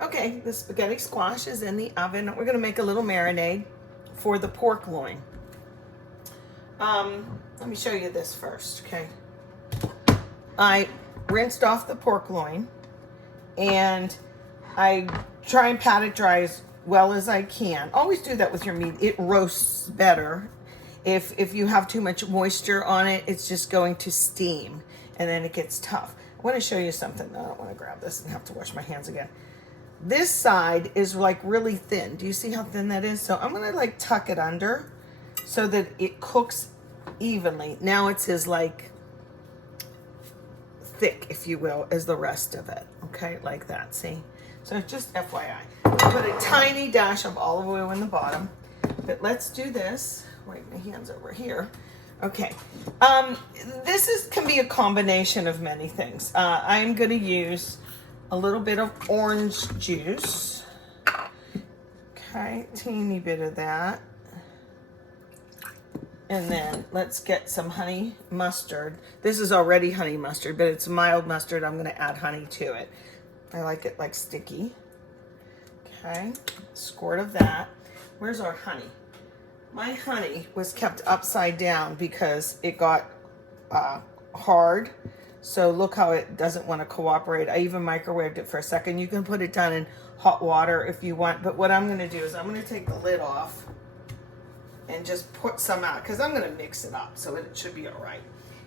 Okay, the spaghetti squash is in the oven. We're gonna make a little marinade for the pork loin. Let me show you this first, okay? I rinsed off the pork loin and I try and pat it dry as well as I can. Always do that with your meat. It roasts better. If you have too much moisture on it, it's just going to steam and then it gets tough. I want to show you something. I don't want to grab this and have to wash my hands again. This side is like really thin. Do you see how thin that is? So I'm going to like tuck it under so that it cooks evenly. Now it's as like thick, if you will, as the rest of it. Okay, like that, see? So just FYI. Put a tiny dash of olive oil in the bottom. But let's do this. Wait, my hand's over here. Okay. This can be a combination of many things. I am going to use a little bit of orange juice. Okay, teeny bit of that. And then let's get some honey mustard. This is already honey mustard, but it's mild mustard. I'm going to add honey to it. I like it like sticky. Okay, squirt of that. Where's our honey? My honey was kept upside down because it got hard. So look how it doesn't want to cooperate. I even microwaved it for a second. You can put it down in hot water if you want. But what I'm going to do is I'm going to take the lid off and just put some out because I'm going to mix it up so it should be all right.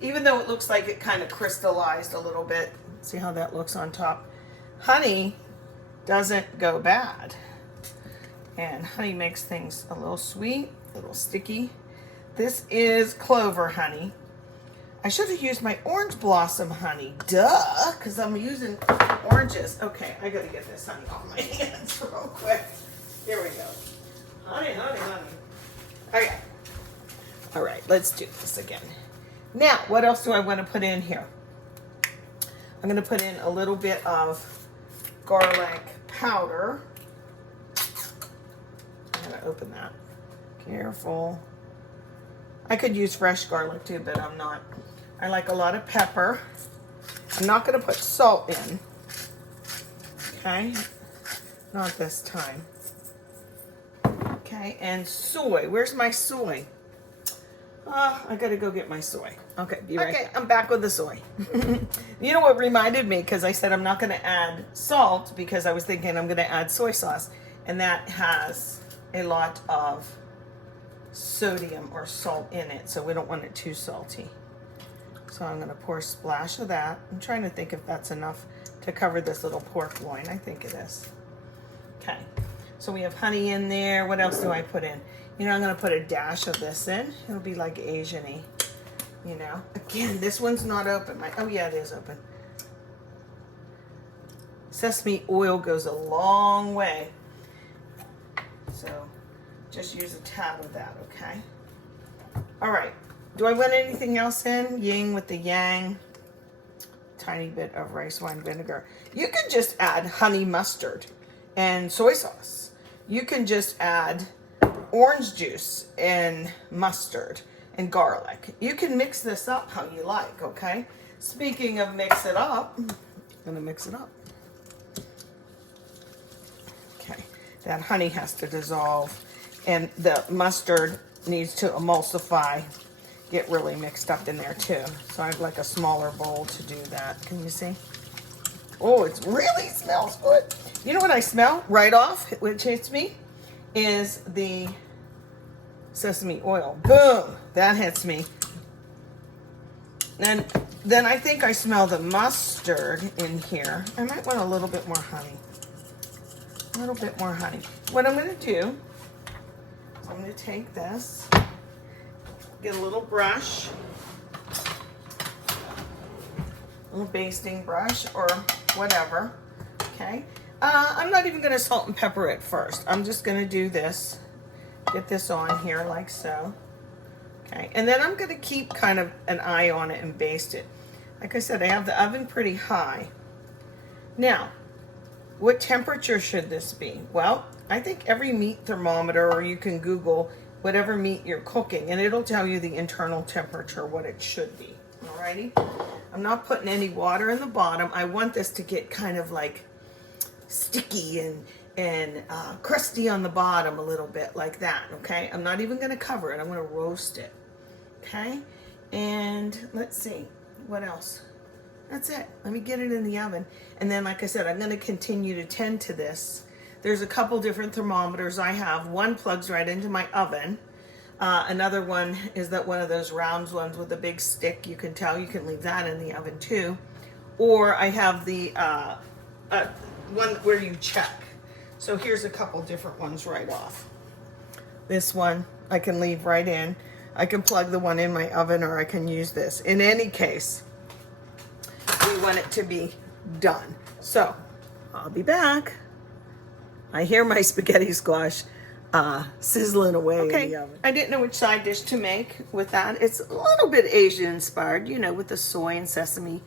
Even though it looks like it kind of crystallized a little bit. See how that looks on top? Honey doesn't go bad. And honey makes things a little sweet, a little sticky. This is clover honey. I should have used my orange blossom honey, duh, because I'm using oranges. Okay, I gotta get this honey off my hands real quick. Here we go. Honey, honey, honey. Okay. All right, let's do this again. Now, what else do I want to put in here? I'm gonna put in a little bit of garlic powder. I'm gonna open that. Careful. I could use fresh garlic too, but I'm not. I like a lot of pepper. I'm not going to put salt in. Okay? Not this time. Okay, and soy. Where's my soy? I got to go get my soy. Okay, be right back. I'm back with the soy. You know what reminded me? Because I said I'm not going to add salt because I was thinking I'm going to add soy sauce. And that has a lot of sodium or salt in it, so we don't want it too salty. So I'm going to pour a splash of that. I'm trying to think if that's enough to cover this little pork loin. I think it is. Okay, so we have honey in there. What else do I put in? You know, I'm going to put a dash of this in. It'll be like Asian-y, you know. Again, this one's not open. Oh yeah, it is open. Sesame oil goes a long way. So just use a tab of that, okay? All right. Do I want anything else in? Yin with the yang. Tiny bit of rice wine vinegar. You can just add honey mustard and soy sauce. You can just add orange juice and mustard and garlic. You can mix this up how you like, okay? Speaking of mix it up, I'm gonna mix it up. Okay, that honey has to dissolve. And the mustard needs to emulsify, get really mixed up in there too. So I have like a smaller bowl to do that. Can you see? Oh, it really smells good. You know what I smell right off, which hits me, is the sesame oil. Boom, that hits me. And then I think I smell the mustard in here. I might want a little bit more honey. A little bit more honey. What I'm gonna do, I'm going to take this, get a little brush, a little basting brush or whatever, okay? I'm not even going to salt and pepper it first. I'm just going to do this, get this on here like so, okay? And then I'm going to keep kind of an eye on it and baste it. Like I said, I have the oven pretty high. Now, what temperature should this be? Well, I think every meat thermometer, or you can Google whatever meat you're cooking, and it'll tell you the internal temperature, what it should be. Alrighty? I'm not putting any water in the bottom. I want this to get kind of like sticky and crusty on the bottom a little bit like that, okay? I'm not even gonna cover it, I'm gonna roast it, okay? And let's see, what else? That's it. Let me get it in the oven. And then, like I said, I'm gonna continue to tend to this. There's a couple different thermometers I have. One plugs right into my oven. Another one is that one of those round ones with a big stick. You can tell, you can leave that in the oven too. Or I have the one where you check. So here's a couple different ones right off. This one I can leave right in. I can plug the one in my oven, or I can use this. In any case, we want it to be done. So I'll be back. I hear my spaghetti squash sizzling away in the oven. I didn't know which side dish to make with that. It's a little bit Asian inspired, you know, with the soy and sesame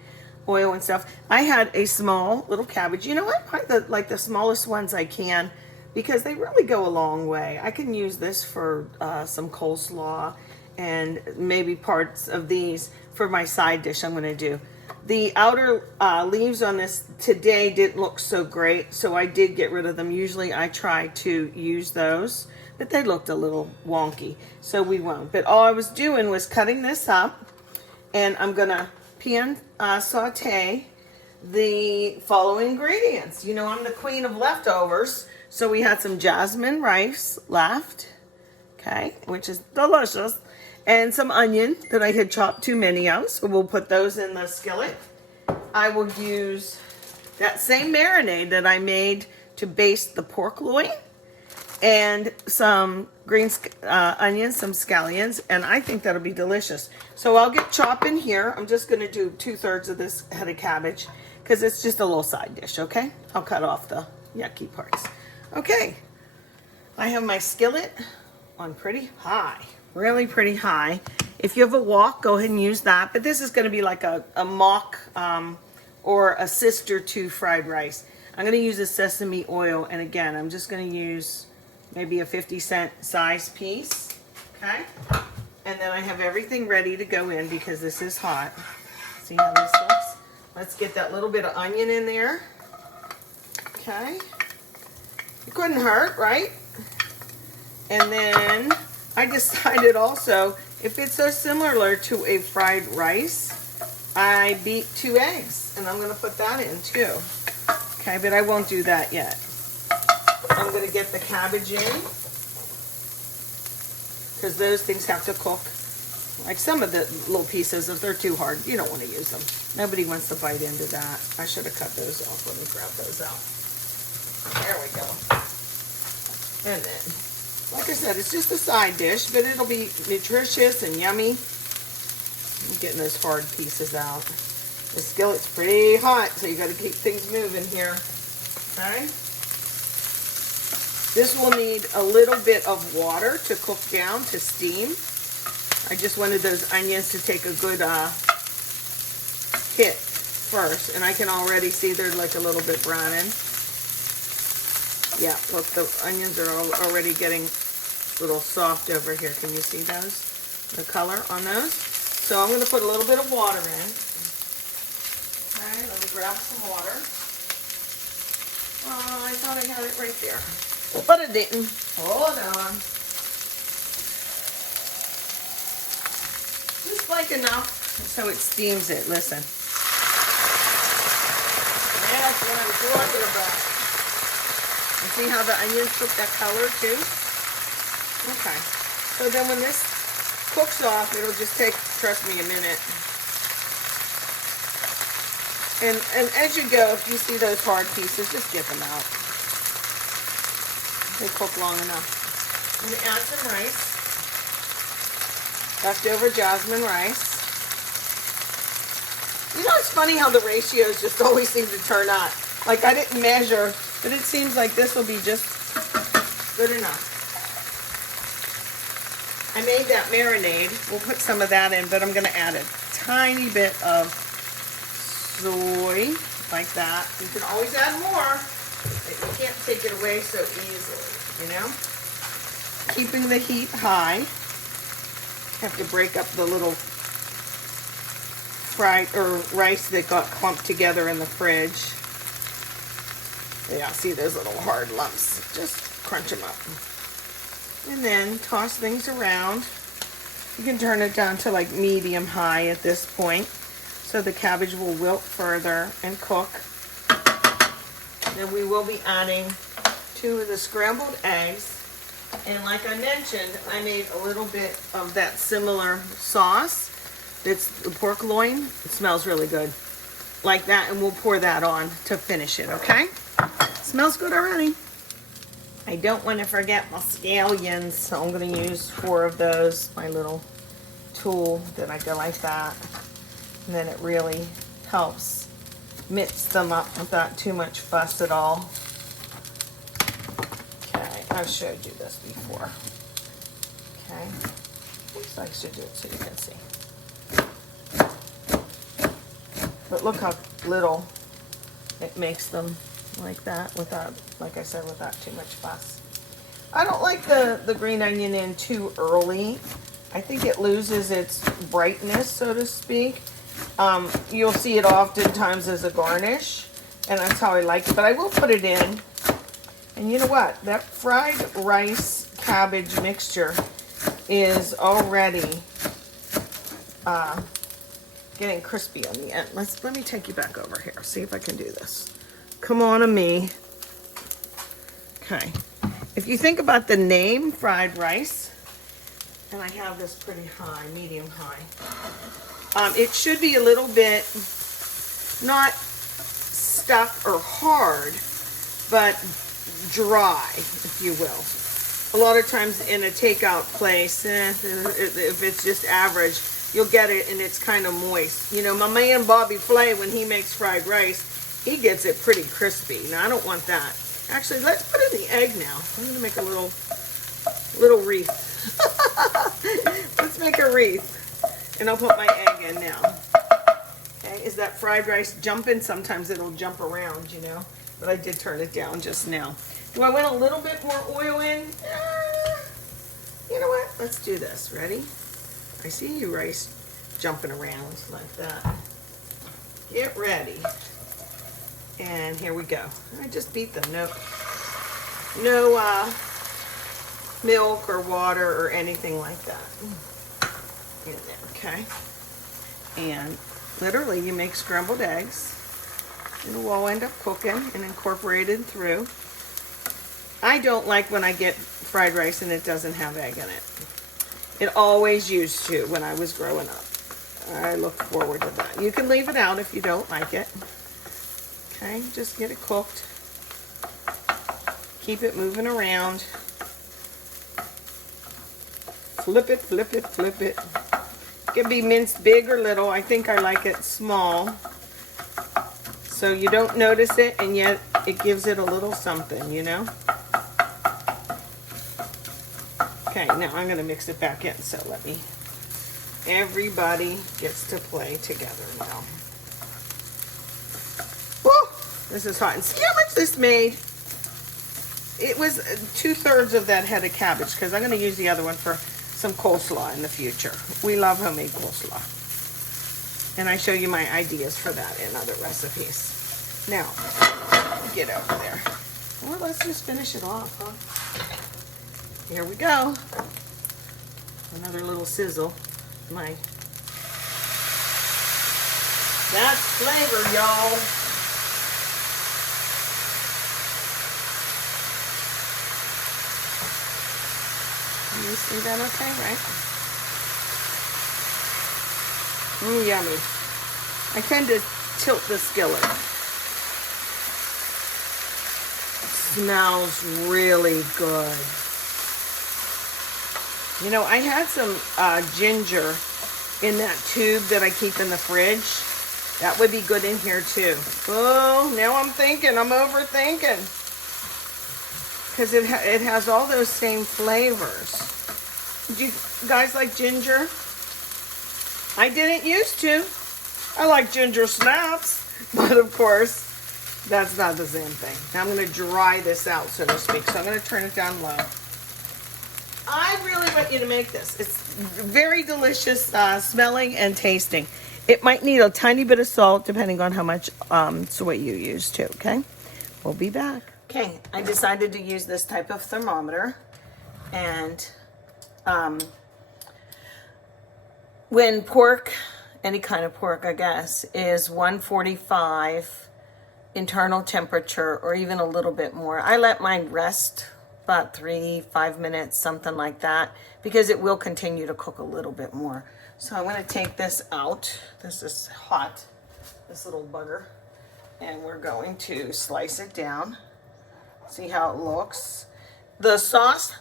oil and stuff. I had a small little cabbage. You know, I buy the smallest ones I can because they really go a long way. I can use this for some coleslaw and maybe parts of these for my side dish I'm going to do. The outer leaves on this today didn't look so great, so I did get rid of them. Usually I try to use those, but they looked a little wonky, so we won't. But all I was doing was cutting this up, and I'm going to pan saute the following ingredients. You know, I'm the queen of leftovers, so we had some jasmine rice left, okay, which is delicious. And some onion that I had chopped too many of, so we'll put those in the skillet. I will use that same marinade that I made to baste the pork loin, and some green onions, some scallions, and I think that'll be delicious. So I'll get chopping here. I'm just going to do 2/3 of this head of cabbage because it's just a little side dish, okay? I'll cut off the yucky parts. Okay, I have my skillet on pretty high. Really pretty high. If you have a wok, go ahead and use that. But this is going to be like a mock or a sister to fried rice. I'm going to use a sesame oil. And again, I'm just going to use maybe a 50-cent size piece. Okay. And then I have everything ready to go in because this is hot. See how this looks? Let's get that little bit of onion in there. Okay. It couldn't hurt, right? And then I decided also, if it's so similar to a fried rice, I beat 2 eggs, and I'm going to put that in too. Okay, but I won't do that yet. I'm going to get the cabbage in, because those things have to cook. Like some of the little pieces, if they're too hard, you don't want to use them. Nobody wants to bite into that. I should have cut those off. Let me grab those out. There we go. And then, like I said, it's just a side dish, but it'll be nutritious and yummy. I'm getting those hard pieces out. The skillet's pretty hot, so you got to keep things moving here. Okay. This will need a little bit of water to cook down, to steam. I just wanted those onions to take a good hit first, and I can already see they're like a little bit browning. Yeah, look, the onions are already getting a little soft over here. Can you see those? The color on those? So I'm going to put a little bit of water in. Okay, let me grab some water. Oh, I thought I had it right there. But it didn't. Hold on. Just like enough so it steams it. Listen. That's what I'm talking about. And see how the onions took that color too? Okay. So then when this cooks off, it'll just take, trust me, a minute. And as you go, if you see those hard pieces, just get them out. They cook long enough. I'm going to add some rice. Leftover jasmine rice. You know, it's funny how the ratios just always seem to turn out. Like I didn't measure, but it seems like this will be just good enough. I made that marinade. We'll put some of that in, but I'm going to add a tiny bit of soy, like that. You can always add more, but you can't take it away so easily, you know? Keeping the heat high. Have to break up the little fried or rice that got clumped together in the fridge. Yeah, see those little hard lumps. Just crunch them up. And then toss things around. You can turn it down to like medium high at this point, so the cabbage will wilt further and cook. Then we will be adding 2 of the scrambled eggs. And like I mentioned, I made a little bit of that similar sauce. It's the pork loin. It smells really good. Like that, and we'll pour that on to finish it, okay? Smells good already. I don't want to forget my scallions, so I'm going to use 4 of those, my little tool that I go like that. And then it really helps mix them up without too much fuss at all. Okay, I've showed you this before. Okay, I should do it so you can see. But look how little it makes them like that without, like I said, without too much fuss. I don't like the green onion in too early. I think it loses its brightness, so to speak. You'll see it oftentimes as a garnish, and that's how I like it. But I will put it in. And you know what? That fried rice cabbage mixture is already getting crispy on the end. Let me take you back over here. See if I can do this. Come on to me. Okay. If you think about the name fried rice, and I have this pretty high, medium high, it should be a little bit not stuck or hard, but dry, if you will. A lot of times in a takeout place, if it's just average, you'll get it and it's kind of moist. You know, my man Bobby Flay, when he makes fried rice, he gets it pretty crispy. Now, I don't want that. Actually, let's put in the egg now. I'm going to make a little wreath. Let's make a wreath. And I'll put my egg in now. Okay, is that fried rice jumping? Sometimes it'll jump around, you know. But I did turn it down just now. Do I want a little bit more oil in? You know what? Let's do this. Ready? I see you rice jumping around like that. Get ready. And here we go. I just beat them. No milk or water or anything like that in there, okay? And literally you make scrambled eggs. It'll all end up cooking and incorporated through. I don't like when I get fried rice and it doesn't have egg in it. It always used to when I was growing up. I look forward to that. You can leave it out if you don't like it. Okay, just get it cooked. Keep it moving around. Flip it, flip it, flip it. It can be minced big or little. I think I like it small. So you don't notice it, and yet it gives it a little something, you know? Okay, now I'm going to mix it back in. So everybody gets to play together now. This is hot. And see how much this made? It was 2/3 of that head of cabbage, because I'm going to use the other one for some coleslaw in the future. We love homemade coleslaw. And I show you my ideas for that in other recipes. Now, get over there. Well, let's just finish it off, huh? Here we go. Another little sizzle. That's flavor, y'all. You see that okay, right? Yummy. I tend to tilt the skillet. It smells really good. You know, I had some ginger in that tube that I keep in the fridge. That would be good in here too. Oh, now I'm overthinking. Because it has all those same flavors. Do you guys like ginger? I didn't used to. I like ginger snaps, but of course, that's not the same thing. Now I'm going to dry this out, so to speak. So I'm going to turn it down low. I really want you to make this. It's very delicious smelling and tasting. It might need a tiny bit of salt, depending on how much soy you use too, okay? we'll be back. Okay, I decided to use this type of thermometer, and when pork, any kind of pork, I guess, is 145 internal temperature, or even a little bit more, I let mine rest about 3-5 minutes, something like that, because it will continue to cook a little bit more. So I'm going to take this out. This is hot, this little bugger, and we're going to slice it down. See how it looks. The sauce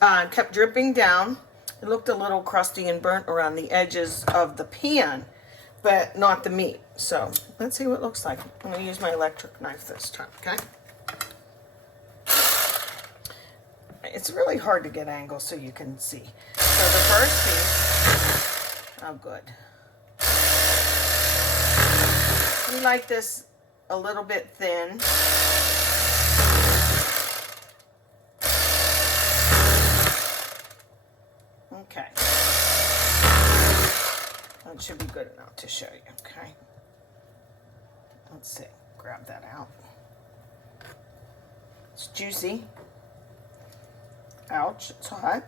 kept dripping down. It looked a little crusty and burnt around the edges of the pan, but not the meat. So let's see what it looks like. I'm going to use my electric knife this time, okay? It's really hard to get angles so you can see. So the first piece, oh good. We like this a little bit thin. Okay. That should be good enough to show you, okay? Let's see, grab that out. It's juicy. Ouch, it's hot.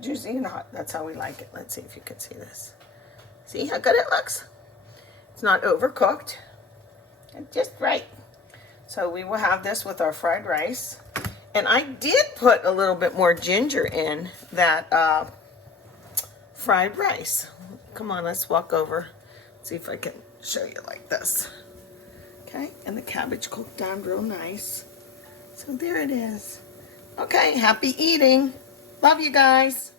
Juicy and hot, that's how we like it. Let's see if you can see this. See how good it looks? It's not overcooked. It's just right. So we will have this with our fried rice. And I did put a little bit more ginger in that fried rice. Come on, let's walk over. See if I can show you like this. Okay, and the cabbage cooked down real nice. So there it is. Okay, happy eating. Love you guys.